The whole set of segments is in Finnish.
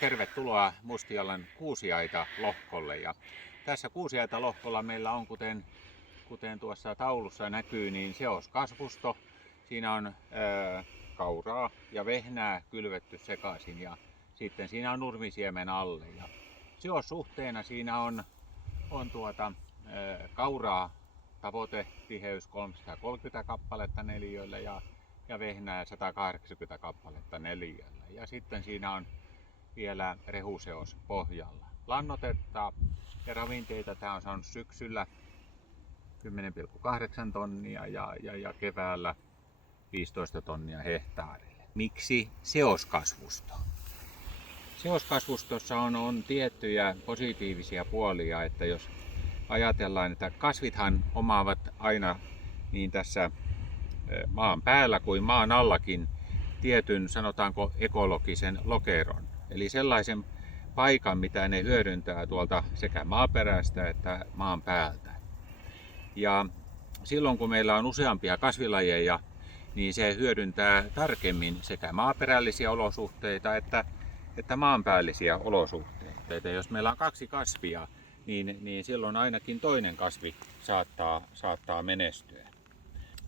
Tervetuloa Mustialan Kuusiaita-lohkolle. Ja tässä Kuusiaita-lohkolla meillä on, kuten tuossa taulussa näkyy, niin seoskasvusto. Siinä on kauraa ja vehnää kylvetty sekaisin ja sitten siinä on nurmisiemen alle. Ja seossuhteena siinä on kauraa tavoitetiheys 330 kappaletta neliöllä ja vehnää 180 kappaletta neliöllä. Ja sitten siinä on vielä rehuseos pohjalla. Lannoitetta ja ravinteita tämä on saanut syksyllä 10,8 tonnia ja keväällä 15 tonnia hehtaarille. Miksi seoskasvusto? Seoskasvustossa on tiettyjä positiivisia puolia, että jos ajatellaan, että kasvithan omaavat aina niin tässä maan päällä kuin maan allakin tietyn, sanotaanko, ekologisen lokeron. Eli sellaisen paikan, mitä ne hyödyntää tuolta sekä maaperästä että maan päältä. Ja silloin kun meillä on useampia kasvilajeja, niin se hyödyntää tarkemmin sekä maaperällisiä olosuhteita että maanpäällisiä olosuhteita. Jos meillä on kaksi kasvia, niin silloin ainakin toinen kasvi saattaa menestyä.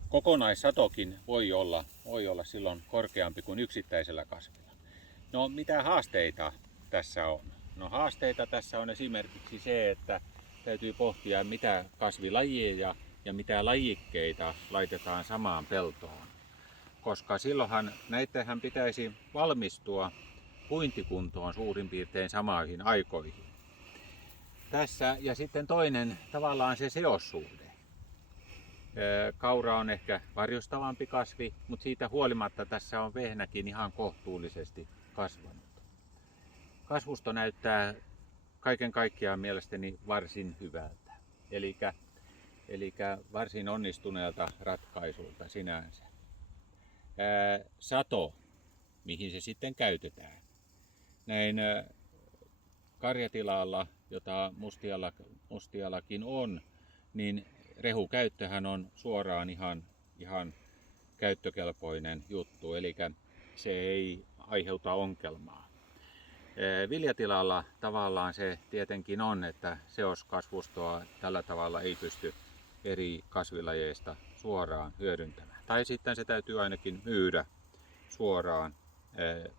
Kokonaissatokin voi olla silloin korkeampi kuin yksittäisellä kasvilla. No, mitä haasteita tässä on? No, haasteita tässä on esimerkiksi se, että täytyy pohtia, mitä kasvilajia ja mitä lajikkeita laitetaan samaan peltoon. Koska silloinhan näitähän pitäisi valmistua puintikuntoon suurin piirtein samoihin aikoihin. Tässä ja sitten toinen tavallaan se seossuhde. Kaura on ehkä varjostavampi kasvi, mutta siitä huolimatta tässä on vehnäkin ihan kohtuullisesti kasvanut. Kasvusto näyttää kaiken kaikkiaan mielestäni varsin hyvältä, eli varsin onnistuneelta ratkaisulta sinänsä. Sato, mihin se sitten käytetään. Näin karjatilalla, jota Mustialakin on, niin rehukäyttöhän on suoraan ihan käyttökelpoinen juttu, eli se ei aiheuta ongelmaa. Viljatilalla tavallaan se tietenkin on, että seoskasvustoa tällä tavalla ei pysty eri kasvilajeista suoraan hyödyntämään. Tai sitten se täytyy ainakin myydä suoraan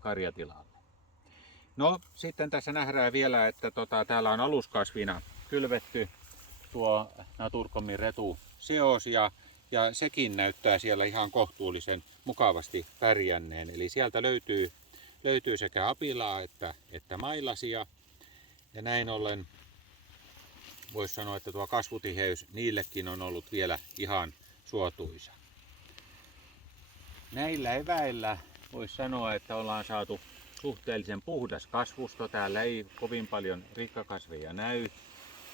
karjatilalle. No, sitten tässä nähdään vielä, että täällä on aluskasvina kylvetty tuo Naturkomin retuseos ja sekin näyttää siellä ihan kohtuullisen mukavasti pärjänneen. Eli sieltä löytyy sekä apilaa että mailasia. Ja näin ollen voisi sanoa, että tuo kasvutiheys niillekin on ollut vielä ihan suotuisa. Näillä eväillä voisi sanoa, että ollaan saatu suhteellisen puhdas kasvusto. Täällä ei kovin paljon rikkakasveja näy.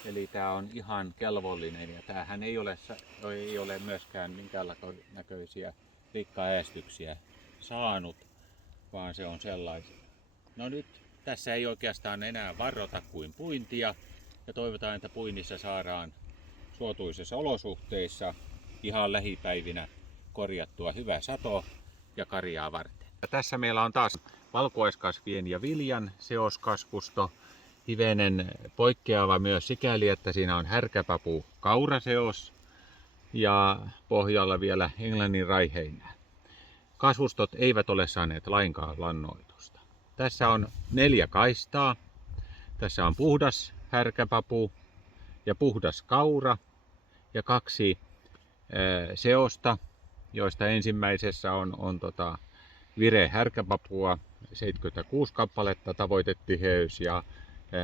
Eli tämä on ihan kelvollinen ja tämähän ei ole myöskään minkäännäköisiä rikkaäästyksiä saanut, vaan se on sellaisia. No nyt tässä ei oikeastaan enää varrota kuin puintia ja toivotaan, että puinnissa saadaan suotuisissa olosuhteissa ihan lähipäivinä korjattua hyvä sato ja karjaa varten. Ja tässä meillä on taas valkuaiskasvien ja viljan seoskasvusto. Hivenen poikkeava myös sikäli, että siinä on härkäpapu kauraseos ja pohjalla vielä englannin raiheinää. Kasvustot eivät ole saaneet lainkaan lannoitusta. Tässä on 4 kaistaa. Tässä on puhdas härkäpapu ja puhdas kaura ja 2 seosta, joista ensimmäisessä on vire härkäpapua 76 kappaletta tavoitetiheys ja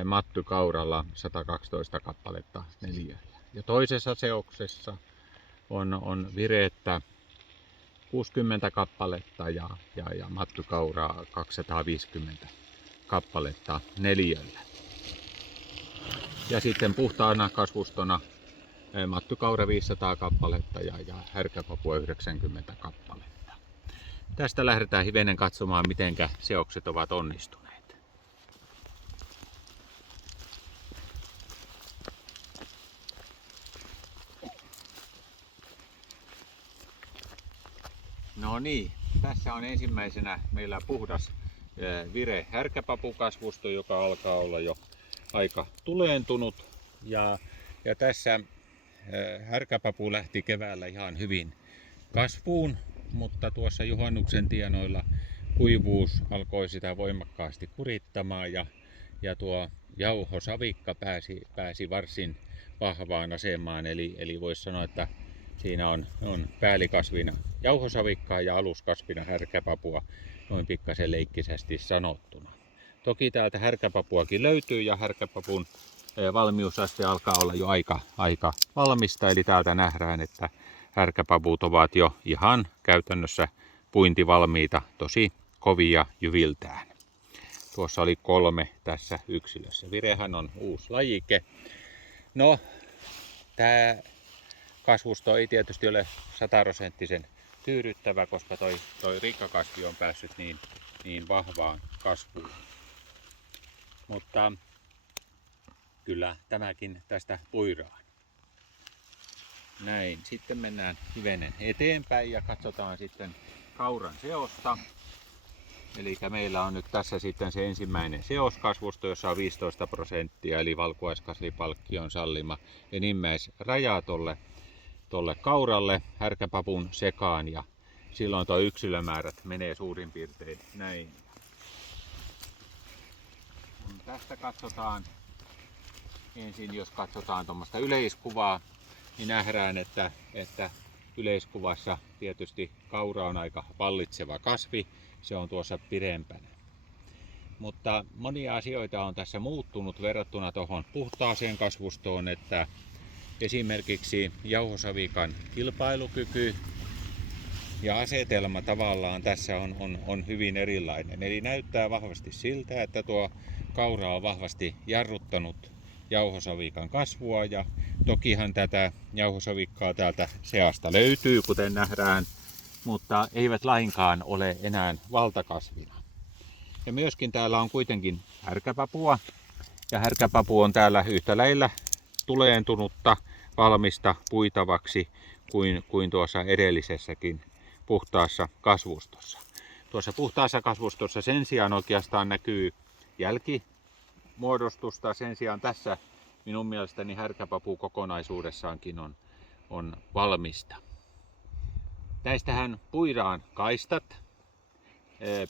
Matty kauralla 112 kappaletta neliöllä. Ja toisessa seoksessa on vireettä 60 kappaletta ja Matty kauraa 250 kappaletta neliöllä. Ja sitten puhtaana kasvustona Matty kaura 500 kappaletta ja härkäpapua 90 kappaletta. Tästä lähdetään hivenen katsomaan, mitenkä seokset ovat onnistuneet. No niin, tässä on ensimmäisenä meillä puhdas vire härkäpapukasvusto, joka alkaa olla jo aika tuleentunut. Ja tässä härkäpapu lähti keväällä ihan hyvin kasvuun, mutta tuossa juhannuksen tienoilla kuivuus alkoi sitä voimakkaasti kurittamaan ja tuo jauhosavikka pääsi varsin vahvaan asemaan. Eli voisi sanoa, että siinä on päällikasvina jauhosavikkaa ja aluskasvina härkäpapua, noin pikkasen leikkisesti sanottuna. Toki täältä härkäpapuakin löytyy ja härkäpapun valmiusaste alkaa olla jo aika valmista. Eli täältä nähdään, että härkäpaput ovat jo ihan käytännössä puintivalmiita, tosi kovia jyviltään. Tuossa oli 3 tässä yksilössä. Virehän on uusi lajike. No, tämä kasvusto ei tietysti ole 100% tyydyttävä, koska toi rikkakasvi on päässyt niin vahvaan kasvuun. Mutta kyllä tämäkin tästä puiraan. Näin, sitten mennään hivenen eteenpäin ja katsotaan sitten kauran seosta. Eli meillä on nyt tässä sitten se ensimmäinen seoskasvusto, jossa on 15%, eli valkuaiskasvipalkkion sallima enimmäisraja tolle kauralle härkäpapun sekaan, ja silloin tuo yksilömäärät menee suurin piirtein näin. Kun tästä katsotaan ensin, jos katsotaan tuommoista yleiskuvaa, niin nähdään, että yleiskuvassa tietysti kaura on aika vallitseva kasvi, se on tuossa pidempänä. Mutta monia asioita on tässä muuttunut verrattuna tuohon puhtaaseen kasvustoon, että esimerkiksi jauhosavikan kilpailukyky ja asetelma tavallaan tässä on hyvin erilainen. Eli näyttää vahvasti siltä, että tuo kaura on vahvasti jarruttanut jauhosavikan kasvua, ja tokihan tätä jauhosavikkaa täältä seasta löytyy, kuten nähdään, mutta eivät lainkaan ole enää valtakasvina. Ja myöskin täällä on kuitenkin härkäpapua, ja härkäpapu on täällä yhtä lailla tuleentunutta, valmista puitavaksi kuin tuossa edellisessäkin puhtaassa kasvustossa. Tuossa puhtaassa kasvustossa sen sijaan oikeastaan näkyy jälkimuodostusta, sen sijaan tässä minun mielestäni härkäpapu kokonaisuudessaankin on valmista. Näistähän puidaan kaistat,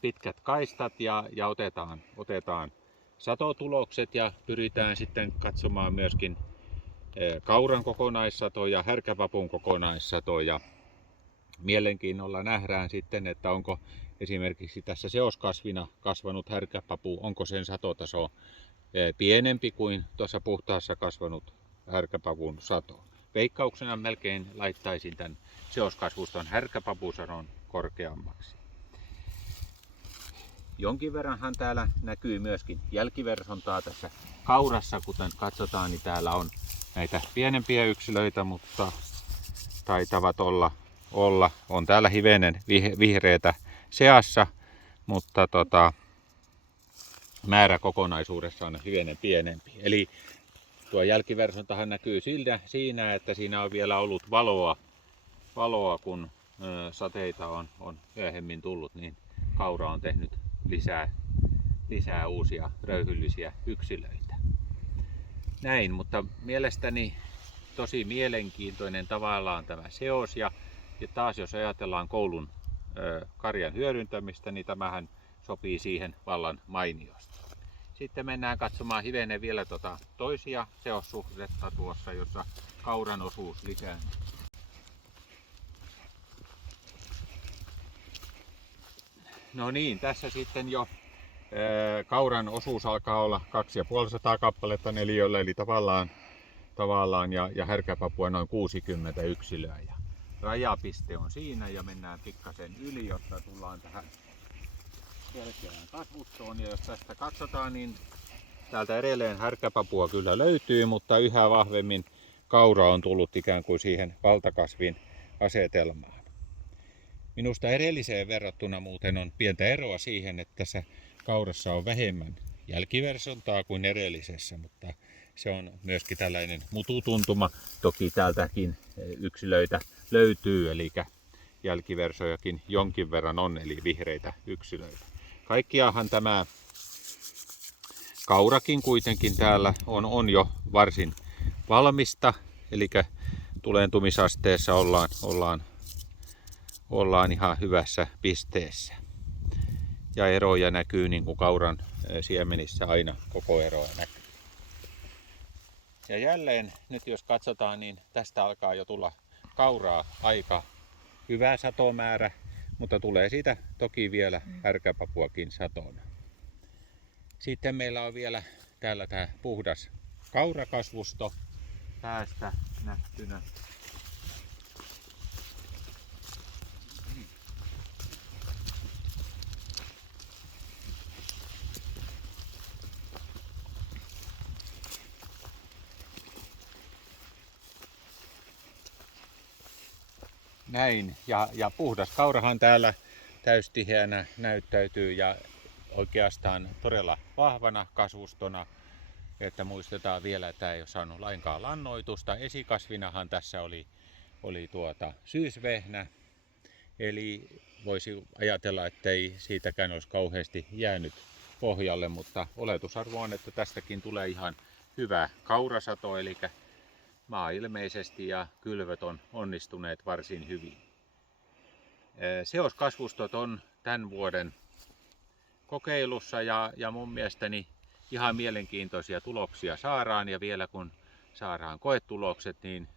pitkät kaistat ja otetaan satotulokset ja pyritään sitten katsomaan myöskin kauran kokonaissato ja härkäpapun kokonaissato, ja mielenkiinnolla nähdään sitten, että onko esimerkiksi tässä seoskasvina kasvanut härkäpapu, onko sen satotaso pienempi kuin tuossa puhtaassa kasvanut härkäpapun sato. Veikkauksena melkein laittaisin tämän seoskasvuston härkäpapusadon korkeammaksi. Jonkin verranhan täällä näkyy myöskin jälkiversontaa tässä kaurassa, kuten katsotaan, niin täällä on näitä pienempiä yksilöitä, mutta taitavat on täällä hivenen vihreätä seassa, mutta määrä kokonaisuudessaan on hivenen pienempi. Eli tuo jälkiversontahan näkyy siinä, että siinä on vielä ollut valoa kun sateita on myöhemmin tullut, niin kaura on tehnyt lisää uusia röyhyllisiä yksilöitä. Näin, mutta mielestäni tosi mielenkiintoinen tavallaan tämä seos, ja taas jos ajatellaan koulun karjan hyödyntämistä, niin tämähän sopii siihen vallan mainiosti. Sitten mennään katsomaan hivenen vielä toisia seossuhdetta tuossa, jossa kauran osuus lisääntyy. No niin, tässä sitten jo kauran osuus alkaa olla 250 kappaletta neliöllä, eli tavallaan ja härkäpapua noin 60 yksilöä. Ja rajapiste on siinä, ja mennään pikkasen yli, jotta tullaan tähän selkeään kasvustoon. Ja jos tästä katsotaan, niin täältä edelleen härkäpapua kyllä löytyy, mutta yhä vahvemmin kaura on tullut ikään kuin siihen valtakasvin asetelmaan. Minusta edelliseen verrattuna muuten on pientä eroa siihen, että tässä kaurassa on vähemmän jälkiversontaa kuin edellisessä, mutta se on myöskin tällainen mututuntuma. Toki täältäkin yksilöitä löytyy, eli jälkiversojakin jonkin verran on, eli vihreitä yksilöitä. Kaikkiaanhan tämä kaurakin kuitenkin täällä on jo varsin valmista, eli tulentumisasteessa ollaan ihan hyvässä pisteessä. Ja eroja näkyy niin kuin kauran siemenissä aina koko eroa näkyy. Ja jälleen nyt jos katsotaan, niin tästä alkaa jo tulla kauraa aika hyvä satomäärä, mutta tulee siitä toki vielä härkäpapuakin satona. Sitten meillä on vielä täällä tämä puhdas kaurakasvusto päästä nähtynä. Näin, ja puhdas kaurahan täällä täystiheänä näyttäytyy ja oikeastaan todella vahvana kasvustona, että muistetaan vielä, että ei ole saanut lainkaan lannoitusta. Esikasvinahan tässä oli syysvehnä, eli voisi ajatella, että ei siitäkään olisi kauheasti jäänyt pohjalle, mutta oletusarvo on, että tästäkin tulee ihan hyvä kaurasato, eli maa ilmeisesti ja kylvöt on onnistuneet varsin hyvin. Seoskasvustot on tämän vuoden kokeilussa ja mun mielestäni ihan mielenkiintoisia tuloksia saadaan, ja vielä kun saadaan koetulokset, niin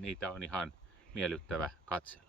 niitä on ihan miellyttävä katsella.